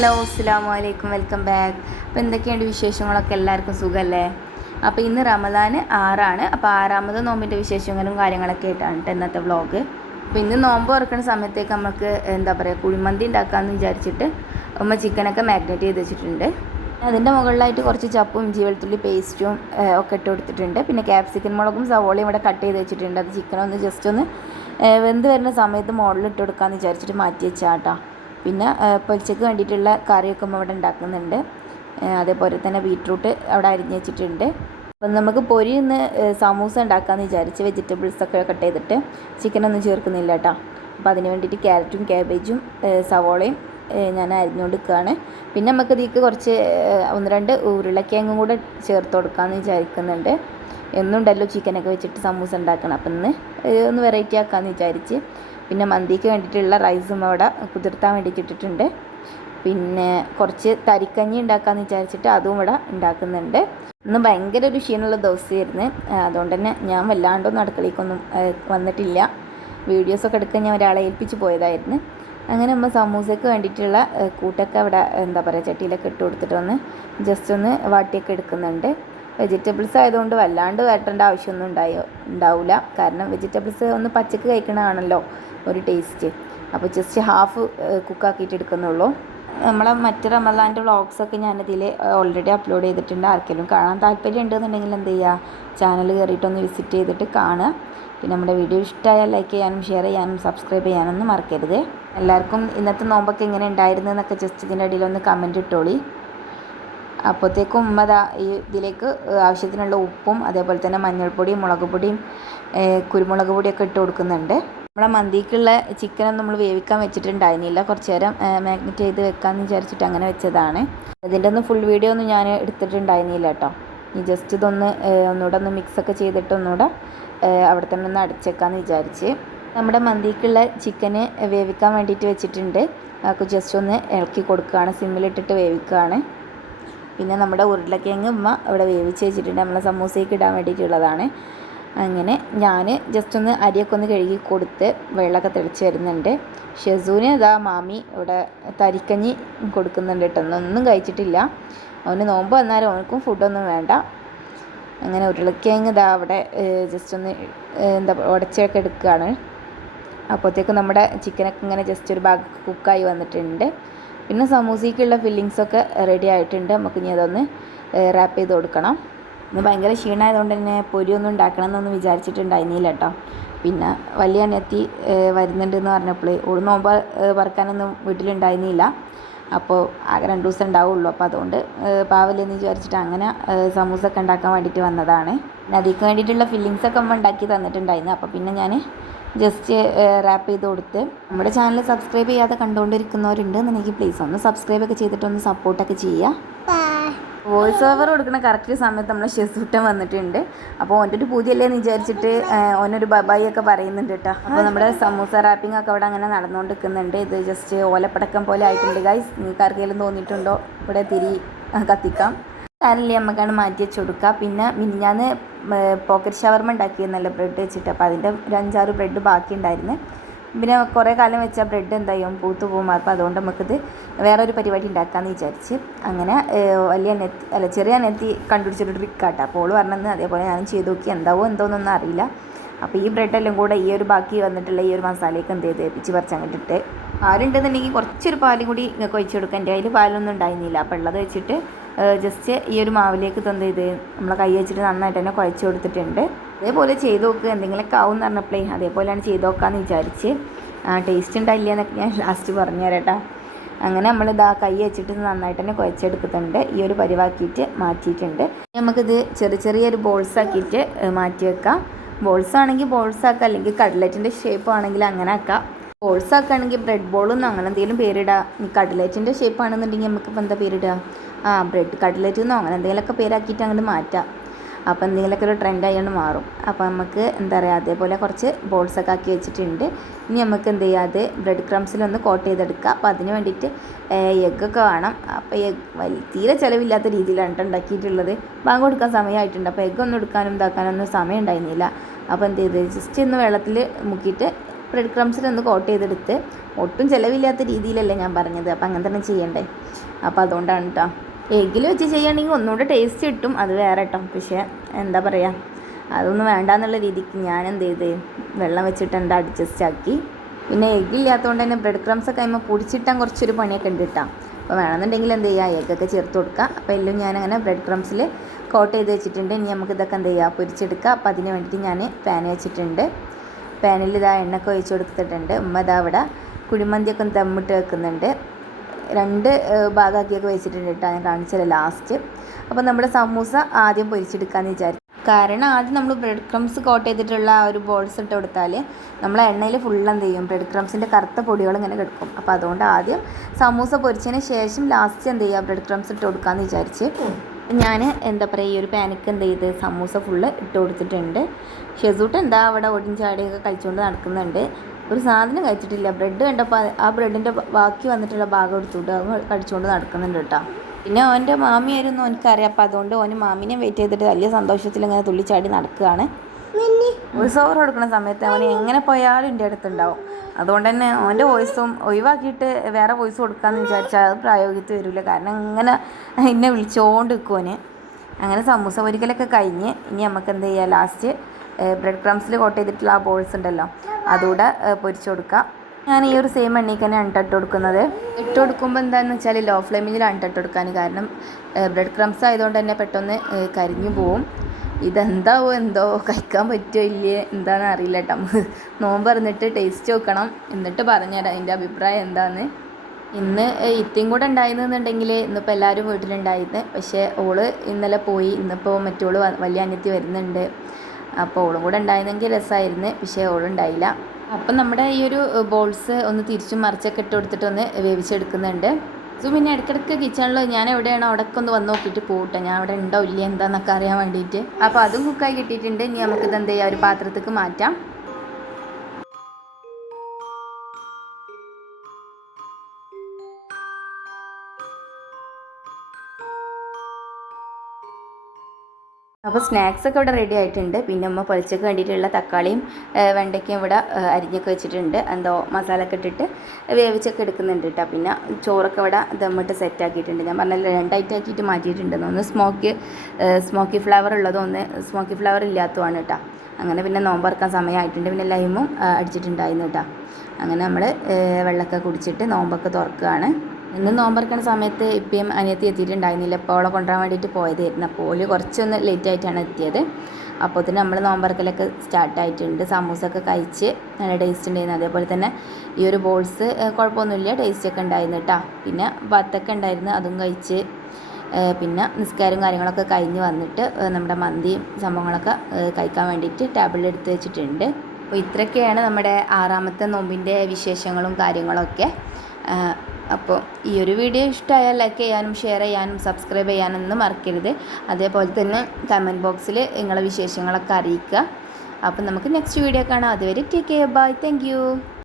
Hello അസ്സലാമു അലൈക്കും, welcome back. അപ്പോൾ എന്തൊക്കെയുണ്ട് വിശേഷങ്ങളൊക്കെ? എല്ലാവർക്കും സുഖമല്ലേ? അപ്പോൾ ഇന്ന് റമദാൻ 6 അപ്പോൾ 6ാമത് നോമ്പിൻ്റെ വിശേഷങ്ങളും കാര്യങ്ങളൊക്കെ ആയിട്ടാണ് ഇന്നത്തെ വ്ളോഗ്. അപ്പോൾ ഇന്ന് നോമ്പ് തുറക്കുന്ന സമയത്തേക്ക് നമുക്ക് കുഴിമന്തി ഉണ്ടാക്കാമെന്ന് വിചാരിച്ചിട്ട് ചിക്കനൊക്കെ മാഗ്നേറ്റ് ചെയ്ത് വെച്ചിട്ടുണ്ട്. അതിൻ്റെ മുകളിലായിട്ട് കുറച്ച് ചപ്പും ഇഞ്ചി വെളുത്തുള്ളി പേസ്റ്റും ഒക്കെ ഇട്ട് കൊടുത്തിട്ടുണ്ട്. പിന്നെ ക്യാപ്സിക്കൻ മുളകും സവോളയും ഇവിടെ കട്ട് ചെയ്ത് വെച്ചിട്ടുണ്ട്. അത് ചിക്കനൊന്ന് ജസ്റ്റ് ഒന്ന് വെന്ത് വരുന്ന സമയത്ത് മുകളിലിട്ട് കൊടുക്കാമെന്ന് വിചാരിച്ചിട്ട് മാറ്റി വെച്ചാട്ടോ. പിന്നെ പൊരിച്ചയ്ക്ക് വേണ്ടിയിട്ടുള്ള കറിയൊക്കെ ഇവിടെ ഉണ്ടാക്കുന്നുണ്ട്. അതേപോലെ തന്നെ ബീട്രൂട്ട് അവിടെ അരിഞ്ഞ് വെച്ചിട്ടുണ്ട്. അപ്പം നമുക്ക് പൊരി ഇന്ന് സമൂസ ഉണ്ടാക്കാമെന്ന് വിചാരിച്ച് വെജിറ്റബിൾസൊക്കെ കട്ട് ചെയ്തിട്ട് ചിക്കനൊന്നും ചേർക്കുന്നില്ല കേട്ടോ. അപ്പോൾ അതിന് വേണ്ടിയിട്ട് ക്യാരറ്റും ക്യാബേജും സവോളയും ഞാൻ അരിഞ്ഞുകൊടുക്കുകയാണ്. പിന്നെ നമുക്ക് ഇതിലേക്ക് കുറച്ച് 1-2 ഉരുളക്കിഴങ്ങും കൂടെ ചേർത്ത് കൊടുക്കാമെന്ന് വിചാരിക്കുന്നുണ്ട്. എന്നുണ്ടല്ലോ ചിക്കനൊക്കെ വെച്ചിട്ട് സമൂസ ഉണ്ടാക്കണം. അപ്പം ഇന്ന് ഒന്ന് വെറൈറ്റി ആക്കാമെന്ന് വിചാരിച്ച്. പിന്നെ മന്തിക്ക് വേണ്ടിയിട്ടുള്ള റൈസും അവിടെ കുതിർത്താൻ വേണ്ടിയിട്ട് ഇട്ടിട്ടുണ്ട്. പിന്നെ കുറച്ച് തരിക്കഞ്ഞി ഉണ്ടാക്കാമെന്ന് വിചാരിച്ചിട്ട് അതും ഇവിടെ ഉണ്ടാക്കുന്നുണ്ട്. ഇന്ന് ഭയങ്കര ഒരു ക്ഷീണമുള്ള ദിവസമായിരുന്നു. അതുകൊണ്ട് തന്നെ ഞാൻ വല്ലാണ്ടൊന്നും അടുക്കളയ്ക്കൊന്നും വന്നിട്ടില്ല. വീഡിയോസൊക്കെ എടുക്കാൻ ഞാൻ ഒരാളെ ഏൽപ്പിച്ച് പോയതായിരുന്നു. അങ്ങനെ നമ്മൾ സമൂസയ്ക്ക് വേണ്ടിയിട്ടുള്ള കൂട്ടൊക്കെ അവിടെ ചട്ടിയിലൊക്കെ ഇട്ട് കൊടുത്തിട്ട് ജസ്റ്റ് ഒന്ന് വാട്ടിയൊക്കെ എടുക്കുന്നുണ്ട്. വെജിറ്റബിൾസ് ആയതുകൊണ്ട് വല്ലാണ്ട് വരട്ടേണ്ട ആവശ്യമൊന്നും ഉണ്ടാവില്ല. കാരണം വെജിറ്റബിൾസ് ഒന്ന് പച്ചക്ക് കഴിക്കണതാണല്ലോ ഒരു ടേസ്റ്റ്. അപ്പോൾ ജസ്റ്റ് ഹാഫ് കുക്കാക്കിയിട്ട് എടുക്കുന്നുള്ളൂ. നമ്മളെ മറ്റ് റമദാൻ്റെ വ്ളോഗ്സൊക്കെ ഞാനിതിൽ ഓൾറെഡി അപ്ലോഡ് ചെയ്തിട്ടുണ്ട്. ആർക്കെങ്കിലും കാണാൻ താല്പര്യം ഉണ്ടെന്നുണ്ടെങ്കിൽ എന്ത് ചെയ്യുക, ചാനൽ കയറിയിട്ടൊന്ന് വിസിറ്റ് ചെയ്തിട്ട് കാണുക. പിന്നെ നമ്മുടെ വീഡിയോ ഇഷ്ടമായാൽ ലൈക്ക് ചെയ്യാനും ഷെയർ ചെയ്യാനും സബ്സ്ക്രൈബ് ചെയ്യാനൊന്നും മറക്കരുത്. എല്ലാവർക്കും ഇന്നത്തെ നോമ്പൊക്കെ എങ്ങനെ ഉണ്ടായിരുന്നു എന്നൊക്കെ ജസ്റ്റ് ഇതിൻ്റെ ഇടയിലൊന്ന് കമൻറ്റ് ഇട്ടോളി. അപ്പോഴത്തേക്കും ഇതിലേക്ക് ആവശ്യത്തിനുള്ള ഉപ്പും അതേപോലെ തന്നെ മഞ്ഞൾപ്പൊടിയും മുളക് പൊടിയും കുരുമുളക് പൊടിയൊക്കെ ഇട്ട് കൊടുക്കുന്നുണ്ട്. നമ്മളെ മന്തിക്കുള്ള ചിക്കനൊന്നും നമ്മൾ വേവിക്കാൻ വെച്ചിട്ടുണ്ടായിരുന്നില്ല. കുറച്ച് നേരം മാഗ്നേറ്റ് ചെയ്ത് വെക്കാമെന്ന് വിചാരിച്ചിട്ട് അങ്ങനെ വെച്ചതാണ്. ഇതിൻ്റെ ഒന്നും ഫുൾ വീഡിയോ ഒന്നും ഞാൻ എടുത്തിട്ടുണ്ടായിരുന്നില്ല കേട്ടോ. ഈ ജസ്റ്റ് ഒന്നുകൂടെ ഒന്ന് മിക്സൊക്കെ ചെയ്തിട്ട് ഒന്നുകൂടെ അവിടെ തന്നെ ഒന്ന് അടച്ചേക്കാമെന്ന് വിചാരിച്ച്. നമ്മുടെ മന്തിക്കുള്ള ചിക്കന് വേവിക്കാൻ വേണ്ടിയിട്ട് വെച്ചിട്ടുണ്ട്. അതൊക്കെ ജസ്റ്റ് ഒന്ന് ഇളക്കി കൊടുക്കുകയാണ്, സിമ്മിലിട്ടിട്ട് വേവിക്കുകയാണ്. പിന്നെ നമ്മുടെ ഉരുളക്കിഴങ്ങ് ഇവിടെ വേവിച്ച് വെച്ചിട്ടുണ്ട്. നമ്മളെ സമൂസയ്ക്ക് ഇടാൻ വേണ്ടിയിട്ടുള്ളതാണ്. അങ്ങനെ ഞാൻ ജസ്റ്റ് ഒന്ന് അരിയൊക്കെ ഒന്ന് കഴുകി കൊടുത്ത് വെള്ളമൊക്കെ തെളിച്ച് വരുന്നുണ്ട്. ഷെസൂന് മാമി ഇവിടെ തരിക്കഞ്ഞി കൊടുക്കുന്നുണ്ട് കേട്ടോ. ഒന്നും കഴിച്ചിട്ടില്ല. അവന് നോമ്പ് വന്നാലും അവനക്കും ഫുഡൊന്നും വേണ്ട. അങ്ങനെ ഉരുളക്കിഴങ്ങ് അവിടെ ജസ്റ്റ് ഒന്ന് ഉടച്ചൊക്കെ എടുക്കുകയാണ്. അപ്പോഴത്തേക്കും നമ്മുടെ ചിക്കനൊക്കെ ഇങ്ങനെ ജസ്റ്റ് ഒരു ഭാഗം കുക്കായി വന്നിട്ടുണ്ട്. പിന്നെ സമൂസയ്ക്കുള്ള ഫില്ലിങ്സൊക്കെ റെഡി ആയിട്ടുണ്ട്. നമുക്ക് ഇനി അതൊന്ന് റാപ്പ് ചെയ്ത് കൊടുക്കണം. ഇന്ന് ഭയങ്കര ക്ഷീണമായതുകൊണ്ട് തന്നെ പൊരിയൊന്നും ഉണ്ടാക്കണം എന്നൊന്നും വിചാരിച്ചിട്ടുണ്ടായിരുന്നില്ല കേട്ടോ. പിന്നെ വലിയ അനിയത്തി വരുന്നുണ്ടെന്ന് പറഞ്ഞപ്പോൾ ഓള് നോമ്പ് പറക്കാനൊന്നും വീട്ടിലുണ്ടായിരുന്നില്ല. അപ്പോൾ ആകെ 2 ദിവസം ഉണ്ടാവുള്ളൂ. അപ്പോൾ അതുകൊണ്ട് പാവല്ലെന്ന് വിചാരിച്ചിട്ട് അങ്ങനെ സമൂസൊക്കെ ഉണ്ടാക്കാൻ വേണ്ടിയിട്ട് വന്നതാണ്. പിന്നെ അതിലേക്ക് വേണ്ടിയിട്ടുള്ള ഫില്ലിങ്സൊക്കെ ഉണ്ടാക്കി തന്നിട്ടുണ്ടായിരുന്നു. അപ്പോൾ പിന്നെ ഞാൻ ജസ്റ്റ് റാപ്പ് ചെയ്ത് കൊടുത്ത്. നമ്മുടെ ചാനൽ സബ്സ്ക്രൈബ് ചെയ്യാതെ കണ്ടുകൊണ്ടിരിക്കുന്നവരുണ്ട് എന്നുണ്ടെങ്കിൽ പ്ലീസ് ഒന്ന് സബ്സ്ക്രൈബൊക്കെ ചെയ്തിട്ടൊന്ന് സപ്പോർട്ടൊക്കെ ചെയ്യുക. വോയിസ് ഓവർ കൊടുക്കുന്ന കറക്റ്റ് സമയത്ത് നമ്മൾ ഷെസൂട്ടൻ വന്നിട്ടുണ്ട്. അപ്പോൾ ഓൻ്റെ ഒരു പൂതിയല്ലേ എന്ന് വിചാരിച്ചിട്ട് ഓനൊരു ബബായി ഒക്കെ പറയുന്നുണ്ട് കേട്ടോ. അപ്പോൾ നമ്മുടെ സമൂസ റാപ്പിംഗ് ഒക്കെ അവിടെ അങ്ങനെ നടന്നുകൊണ്ടിരിക്കുന്നുണ്ട്. ഇത് ജസ്റ്റ് ഓലപ്പടക്കം പോലെ ആയിട്ടുണ്ട് ഗൈസ്. നിങ്ങൾക്ക് ആർക്കെങ്കിലും തോന്നിയിട്ടുണ്ടോ ഇവിടെ തിരി കത്തിക്കാം? കാര്യമില്ല, നമുക്കാണ് മാറ്റി വെച്ച് കൊടുക്കുക. പിന്നെ മിനിഞ്ഞാന്ന് പോക്കറ്റ് ഷവർമ ഉണ്ടാക്കിയിരുന്നല്ലോ ബ്രെഡ് വെച്ചിട്ട്. അപ്പോൾ അതിൻ്റെ ഒരു 5-6 ബ്രെഡ് ബാക്കി ഉണ്ടായിരുന്നു. പിന്നെ കുറേ കാലം വെച്ചാൽ ബ്രെഡ് എന്തായും പൂത്തു പോകും. അപ്പോൾ അതുകൊണ്ട് നമുക്കിത് വേറൊരു പരിപാടി ഉണ്ടാക്കാമെന്ന് വിചാരിച്ച് അങ്ങനെ ചെറിയ നെത്തി കണ്ടുപിടിച്ചൊരു ട്രിക്കാട്ടോ. അപ്പോൾ ഓള് പറഞ്ഞത് അതേപോലെ ഞാനും ചെയ്ത് നോക്കി. എന്തോന്നൊന്നും അറിയില്ല. അപ്പോൾ ഈ ബ്രെഡെല്ലാം കൂടെ ഈ ഒരു ബാക്കി വന്നിട്ടുള്ള ഈ ഒരു മസാലയൊക്കെ എന്ത് ചെയ്ത് പിച്ച് പറിച്ചങ്ങിട്ടിട്ട് പാലുണ്ടെന്നുണ്ടെങ്കിൽ കുറച്ചൊരു പാലും കൂടി ഒഴിച്ച് കൊടുക്കുക. എൻ്റെ കയ്യിൽ പാലൊന്നും ഉണ്ടായിരുന്നില്ല. അപ്പോൾ ഉള്ളത് വെച്ചിട്ട് ജസ്റ്റ് ഈ ഒരു മാവിലേക്ക് ചെയ്ത് നമ്മളെ കൈ വെച്ചിട്ട് നന്നായിട്ട് തന്നെ കുഴച്ച് കൊടുത്തിട്ടുണ്ട്. അതേപോലെ ചെയ്ത് നോക്കുക, എന്തെങ്കിലുമൊക്കെ ആവും എന്ന് പറഞ്ഞപ്പോഴേ അതേപോലെയാണ് ചെയ്ത് നോക്കാമെന്ന് വിചാരിച്ച്. ടേസ്റ്റ് ഉണ്ടായില്ല എന്നൊക്കെ ഞാൻ ലാസ്റ്റ് പറഞ്ഞു തരാട്ടോ. അങ്ങനെ കൈ വെച്ചിട്ട് നന്നായിട്ട് തന്നെ കുഴച്ചെടുക്കുന്നുണ്ട്. ഈ ഒരു പരിവാക്കിയിട്ട് മാറ്റിയിട്ടുണ്ട്. നമുക്കിത് ചെറിയൊരു ബോൾസ് ആക്കിയിട്ട് മാറ്റി വെക്കാം. ബോൾസ് ആണെങ്കിൽ ബോൾസ് ആക്കാം, അല്ലെങ്കിൽ കട്ട്ലറ്റിൻ്റെ ഷേപ്പ് ആണെങ്കിൽ അങ്ങനെ ആക്കാം. ബോൾസ് ആക്കുകയാണെങ്കിൽ ബ്രെഡ് ബോളെന്ന് അങ്ങനെ എന്തെങ്കിലും പേരിടുക. ഈ കട്ട്ലറ്റിൻ്റെ ഷേപ്പ് ആണെന്നുണ്ടെങ്കിൽ നമുക്കിപ്പോൾ എന്താ പേരിടുക? ബ്രെഡ് കട്ട്ലറ്റ് എന്നോ അങ്ങനെ എന്തെങ്കിലുമൊക്കെ പേരാക്കിയിട്ട് അങ്ങോട്ട് മാറ്റാം. അപ്പോൾ എന്തെങ്കിലുമൊക്കെ ഒരു ട്രെൻഡായിട്ട് മാറും. അപ്പോൾ നമുക്ക് അതേപോലെ കുറച്ച് ബോൾസൊക്കെ ആക്കി വെച്ചിട്ടുണ്ട്. ഇനി നമുക്ക് എന്ത് ചെയ്യുക, അത് ബ്രെഡ് ക്രംസിലൊന്ന് കോട്ട് ചെയ്തെടുക്കുക. അപ്പോൾ അതിന് വേണ്ടിയിട്ട് എഗ്ഗൊക്കെ വേണം. അപ്പോൾ തീരെ ചിലവില്ലാത്ത രീതിയിലാണ് ഉണ്ടാക്കിയിട്ടുള്ളത്. ബാങ്ക് കൊടുക്കാൻ സമയമായിട്ടുണ്ട്. അപ്പോൾ എഗ്ഗൊന്നും എടുക്കാനും ഇതാക്കാനൊന്നും സമയം ഉണ്ടായിരുന്നില്ല. അപ്പോൾ എന്ത് ചെയ്ത് ജസ്റ്റ് ഒന്ന് വെള്ളത്തിൽ മുക്കിയിട്ട് ബ്രെഡ് ക്രംസിലൊന്ന് കോട്ട് ചെയ്തെടുത്ത് ഒട്ടും ചിലവില്ലാത്ത രീതിയിലല്ലേ ഞാൻ പറഞ്ഞത്, അപ്പോൾ അങ്ങനെ തന്നെ ചെയ്യണ്ടേ. അപ്പോൾ അതുകൊണ്ടാണ് കേട്ടോ. എഗ്ഗിൽ വെച്ച് ചെയ്യുകയാണെങ്കിൽ ഒന്നുകൂടെ ടേസ്റ്റ് കിട്ടും, അത് വേറെ കേട്ടോ. പക്ഷേ എന്താ പറയുക, അതൊന്നും വേണ്ടാന്നുള്ള രീതിക്ക് ഞാൻ എന്ത് ചെയ്ത് വെള്ളം വെച്ചിട്ട് എന്താ അഡ്ജസ്റ്റ് ആക്കി. പിന്നെ എഗ്ഗില്ലാത്തതുകൊണ്ട് തന്നെ ബ്രെഡ് ക്രംസൊക്കെ കഴിയുമ്പോൾ പൊടിച്ചിട്ടാൻ കുറച്ചൊരു പണിയൊക്കെ ഉണ്ട് കേട്ടോ. അപ്പോൾ വേണമെന്നുണ്ടെങ്കിൽ എന്ത് ചെയ്യുക, എഗ്ഗൊക്കെ ചേർത്ത് കൊടുക്കുക. അപ്പോൾ എല്ലാം ഞാനങ്ങനെ ബ്രെഡ് ക്രംസിൽ കോട്ട് ചെയ്ത് വെച്ചിട്ടുണ്ട്. ഇനി നമുക്ക് ഇതൊക്കെ എന്ത് ചെയ്യുക, പൊരിച്ചെടുക്കുക. അപ്പോൾ അതിന് വേണ്ടിയിട്ട് ഞാൻ പാൻ വെച്ചിട്ടുണ്ട്. പാനിൽ ഇതാ എണ്ണയൊക്കെ ഒഴിച്ച് കൊടുത്തിട്ടുണ്ട്. ഉമ്മ ഇതാ അവിടെ കുഴിമന്തിയൊക്കെ ദമ്മിട്ട് വെക്കുന്നുണ്ട്. 2 ഭാഗമാക്കിയൊക്കെ വെച്ചിട്ടുണ്ട് കേട്ടോ, ഞാൻ കാണിച്ചത് ലാസ്റ്റ്. അപ്പോൾ നമ്മുടെ സമൂസ ആദ്യം പൊരിച്ചെടുക്കാമെന്ന് വിചാരിച്ചു. കാരണം ആദ്യം നമ്മൾ ബ്രെഡ് ക്രംസ് കോട്ട് ചെയ്തിട്ടുള്ള ആ ഒരു ബോൾസ് ഇട്ട് കൊടുത്താൽ നമ്മൾ എണ്ണയിൽ ഫുൾ എന്ത് ചെയ്യും, ബ്രെഡ് ക്രംസിൻ്റെ കറുത്ത പൊടികൾ ഇങ്ങനെ കിടക്കും. അപ്പോൾ അതുകൊണ്ട് ആദ്യം സമൂസ പൊരിച്ചതിന് ശേഷം ലാസ്റ്റ് എന്ത് ചെയ്യുക, ബ്രെഡ് ക്രംസ് ഇട്ട് കൊടുക്കാമെന്ന് വിചാരിച്ച് ഞാൻ എന്താ പറയുക, ഈ ഒരു പാനിക്ക് എന്ത് ചെയ്ത് സമൂസ ഫുള്ള് ഇട്ട് കൊടുത്തിട്ടുണ്ട്. ഷെസൂട്ട് എന്താ അവിടെ ഒടിഞ്ചാടിയൊക്കെ കഴിച്ചുകൊണ്ട് നടക്കുന്നുണ്ട്. ഒരു സാധനം കഴിച്ചിട്ടില്ല. ബ്രെഡ് കണ്ടപ്പോൾ ആ ബ്രെഡിൻ്റെ ബാക്കി വന്നിട്ടുള്ള ഭാഗം എടുത്തുകൊണ്ട് അവൻ കഴിച്ചുകൊണ്ട് നടക്കുന്നുണ്ട് കേട്ടോ. പിന്നെ ഓൻ്റെ മാമിയായിരുന്നു എനിക്കറിയാം. അപ്പോൾ അതുകൊണ്ട് ഓന് മാമിനെ വെയിറ്റ് ചെയ്തിട്ട് വലിയ സന്തോഷത്തിൽ ഇങ്ങനെ തുള്ളിച്ചാടി നടക്കുകയാണ്. വോയിസ് ഓവർ കൊടുക്കുന്ന സമയത്ത് അവന് എങ്ങനെ പോയാലും എൻ്റെ അടുത്തുണ്ടാവും. അതുകൊണ്ട് തന്നെ ഓൻ്റെ വോയിസും ഒഴിവാക്കിയിട്ട് വേറെ വോയിസ് കൊടുക്കാമെന്ന് വിചാരിച്ചാൽ അത് പ്രായോഗികത്ത് വരില്ല. കാരണം ഇങ്ങനെ എന്നെ വിളിച്ചുകൊണ്ട് നിൽക്കുവന്. അങ്ങനെ സമൂസ പൊരിക്കലൊക്കെ കഴിഞ്ഞ് ഇനി നമുക്ക് എന്ത് ചെയ്യുക, ലാസ്റ്റ് ബ്രെഡ് ക്രംസിൽ കോട്ട് ചെയ്തിട്ടുള്ള ആ ബോൾസ് ഉണ്ടല്ലോ അതുകൂടെ പൊരിച്ചു കൊടുക്കാം. ഞാൻ ഈ ഒരു സെയിം എണ്ണയ്ക്ക് തന്നെയാണ് ഇട്ട് കൊടുക്കുന്നത്. ഇട്ട് കൊടുക്കുമ്പോൾ എന്താണെന്ന് വെച്ചാൽ ലോ ഫ്ലെയിമിലാണ് ഇട്ട് കൊടുക്കാൻ. കാരണം ബ്രെഡ് ക്രംസ് ആയതുകൊണ്ട് തന്നെ പെട്ടെന്ന് കരിഞ്ഞു പോവും. ഇതെന്താവോ എന്തോ കഴിക്കാൻ പറ്റുമോ ഇല്ലേ എന്താണെന്ന് അറിയില്ല കേട്ടോ. നോമ്പ് പറഞ്ഞിട്ട് ടേസ്റ്റ് നോക്കണം, എന്നിട്ട് പറഞ്ഞുതരാം അതിൻ്റെ അഭിപ്രായം എന്താണെന്ന്. ഇന്ന് ഇത്തിയും കൂടെ ഉണ്ടായിരുന്നെന്നുണ്ടെങ്കിൽ ഇന്നിപ്പോൾ എല്ലാവരും വീട്ടിലുണ്ടായിരുന്നു. പക്ഷേ ഓള് ഇന്നലെ പോയി. ഇന്നിപ്പോൾ മറ്റോള് വലിയ അനിയത്തി വരുന്നുണ്ട്. അപ്പോൾ ഓളും കൂടെ ഉണ്ടായിരുന്നെങ്കിൽ രസമായിരുന്നു. പക്ഷേ ഓളുണ്ടായില്ല. അപ്പം നമ്മുടെ ഈ ഒരു ബോൾസ് ഒന്ന് തിരിച്ചും മറിച്ചൊക്കെ ഇട്ട് കൊടുത്തിട്ട് ഒന്ന് വേവിച്ചെടുക്കുന്നുണ്ട്. പിന്നെ ഇടയ്ക്കിടയ്ക്ക് കിച്ചണിൽ ഞാൻ എവിടെയാണോ അവിടെയൊക്കെ ഒന്ന് വന്ന് നോക്കിയിട്ട് പോകട്ടെ, ഞാൻ അവിടെ ഉണ്ടോ ഇല്ല എന്താണെന്നൊക്കെ അറിയാൻ വേണ്ടിയിട്ട്. അപ്പോൾ അതും കുക്കായി കിട്ടിയിട്ടുണ്ട്. ഇനി നമുക്കിത് എന്ത് ചെയ്യാം, ഒരു പാത്രത്തേക്ക് മാറ്റാം. അപ്പോൾ സ്നാക്സൊക്കെ ഇവിടെ റെഡി ആയിട്ടുണ്ട്. പിന്നെ അമ്മ പൊളിച്ചൊക്കെ വേണ്ടിയിട്ടുള്ള തക്കാളിയും വെണ്ടയ്ക്കയും ഇവിടെ അരിഞ്ഞൊക്കെ വെച്ചിട്ടുണ്ട്. എന്തോ മസാല ഒക്കെ ഇട്ടിട്ട് വേവിച്ചൊക്കെ എടുക്കുന്നുണ്ട് കേട്ടോ. പിന്നെ ചോറൊക്കെ ഇവിടെ ദമ്മിട്ട് സെറ്റ് ആക്കിയിട്ടുണ്ട്. ഞാൻ പറഞ്ഞല്ലോ 2 ഐറ്റം ആക്കിയിട്ട് മാറ്റിയിട്ടുണ്ട്. ഒന്ന് സ്മോക്കി ഫ്ലേവർ ഉള്ളതും ഒന്ന് സ്മോക്കി ഫ്ലേവർ ഇല്ലാത്തതുമാണ് കേട്ടോ. അങ്ങനെ പിന്നെ നോമ്പറക്കാൻ സമയമായിട്ടുണ്ട്. പിന്നെ ലൈമും അടിച്ചിട്ടുണ്ടായിരുന്നു കേട്ടോ. അങ്ങനെ നമ്മൾ വെള്ളമൊക്കെ കുടിച്ചിട്ട് നോമ്പൊക്കെ തുറക്കുകയാണ്. ഇന്ന് നോമ്പറക്കുന്ന സമയത്ത് ഇപ്പം അനിയത്തി എത്തിയിട്ടുണ്ടായിരുന്നില്ല. അപ്പോൾ അവളെ കൊണ്ടുവരാൻ വേണ്ടിയിട്ട് പോയതായിരുന്നു. അപ്പോൾ ഓല് കുറച്ചൊന്ന് ലേറ്റ് ആയിട്ടാണ് എത്തിയത്. അപ്പോൾ തന്നെ നമ്മൾ നോമ്പറക്കലൊക്കെ സ്റ്റാർട്ടായിട്ടുണ്ട്. സമൂസൊക്കെ കഴിച്ച് നല്ല ടേസ്റ്റ് ഉണ്ടായിരുന്നു. അതേപോലെ തന്നെ ഈ ഒരു ബോൾസ് കുഴപ്പമൊന്നുമില്ല, ടേസ്റ്റൊക്കെ ഉണ്ടായിരുന്നു കേട്ടോ. പിന്നെ ബത്തൊക്കെ ഉണ്ടായിരുന്നു, അതും കഴിച്ച് പിന്നെ നിസ്കാരം കാര്യങ്ങളൊക്കെ കഴിഞ്ഞ് വന്നിട്ട് നമ്മുടെ മന്തിയും സംഭവങ്ങളൊക്കെ കഴിക്കാൻ വേണ്ടിയിട്ട് ടേബിളിൽ എടുത്ത് വെച്ചിട്ടുണ്ട്. അപ്പോൾ ഇത്രയൊക്കെയാണ് നമ്മുടെ 6ാമത്തെ നോമ്പിൻ്റെ വിശേഷങ്ങളും കാര്യങ്ങളൊക്കെ. അപ്പോൾ ഈ ഒരു വീഡിയോ ഇഷ്ടമായാൽ ലൈക്ക് ചെയ്യാനും ഷെയർ ചെയ്യാനും സബ്സ്ക്രൈബ് ചെയ്യാനൊന്നും മറക്കരുത്. അതേപോലെ തന്നെ കമൻറ്റ് ബോക്സിൽ നിങ്ങളെ വിശേഷങ്ങളൊക്കെ അറിയിക്കുക. അപ്പോൾ നമുക്ക് നെക്സ്റ്റ് വീഡിയോ കാണാം. അതുവരെ take care, bye, thank U.